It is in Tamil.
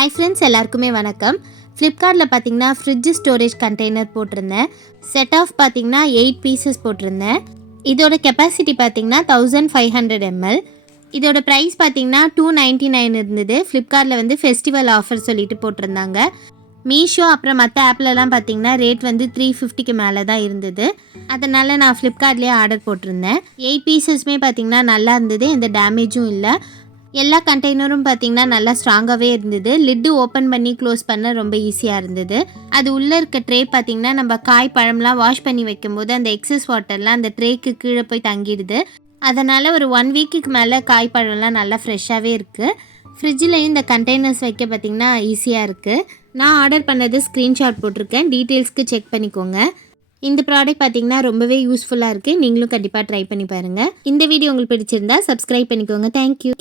ஹாய் ஃப்ரெண்ட்ஸ், எல்லாருக்குமே வணக்கம். ஃப்ளிப்கார்ட்டில் பார்த்தீங்கன்னா ஃப்ரிட்ஜ் ஸ்டோரேஜ் கண்டெய்னர் போட்டிருந்தேன். செட் ஆஃப் பார்த்தீங்கன்னா 8 பீசஸ் போட்டிருந்தேன். இதோட கெப்பாசிட்டி பார்த்தீங்கன்னா 1500 ml. இதோட ப்ரைஸ் பார்த்தீங்கன்னா 299 இருந்தது. ஃப்ளிப்கார்ட்டில் வந்து ஃபெஸ்டிவல் ஆஃபர் சொல்லிட்டு போட்டிருந்தாங்க. மீஷோ அப்புறம் மற்ற ஆப்லலாம் பார்த்தீங்கன்னா ரேட் வந்து 350க்கு மேலே தான் இருந்தது. அதனால் நான் ஃப்ளிப்கார்ட்லேயே ஆர்டர் போட்டிருந்தேன். 8 பீசஸுமே பார்த்தீங்கன்னா நல்லா இருந்தது, எந்த டேமேஜும் இல்லை. எல்லா கண்டெய்னரும் பார்த்தீங்கன்னா நல்லா ஸ்ட்ராங்காகவே இருந்தது. லிட்டு ஓப்பன் பண்ணி க்ளோஸ் பண்ண ரொம்ப ஈஸியாக இருந்தது. அது உள்ளே இருக்க ட்ரே பார்த்தீங்கன்னா நம்ம காய் பழம்லாம் வாஷ் பண்ணி வைக்கும்போது அந்த எக்ஸஸ் வாட்டர்லாம் அந்த ட்ரேக்கு கீழே போய் தங்கிடுது. அதனால் ஒரு 1 வீக்குக்கு மேலே காய் பழம்லாம் நல்லா ஃப்ரெஷ்ஷாகவே இருக்குது. ஃப்ரிட்ஜிலையும் இந்த கண்டெய்னர்ஸ் வைக்க பார்த்திங்கன்னா ஈஸியாக இருக்குது. நான் ஆர்டர் பண்ணது ஸ்க்ரீன்ஷாட் போட்டிருக்கேன், டீட்டெயில்ஸ்க்கு செக் பண்ணிக்கோங்க. இந்த ப்ராடக்ட் பார்த்தீங்கன்னா ரொம்பவே யூஸ்ஃபுல்லாக இருக்குது. நீங்களும் கண்டிப்பாக ட்ரை பண்ணி பாருங்கள். இந்த வீடியோ உங்களுக்கு பிடிச்சிருந்தா சப்ஸ்கிரைப் பண்ணிக்கோங்க. தேங்க்யூ.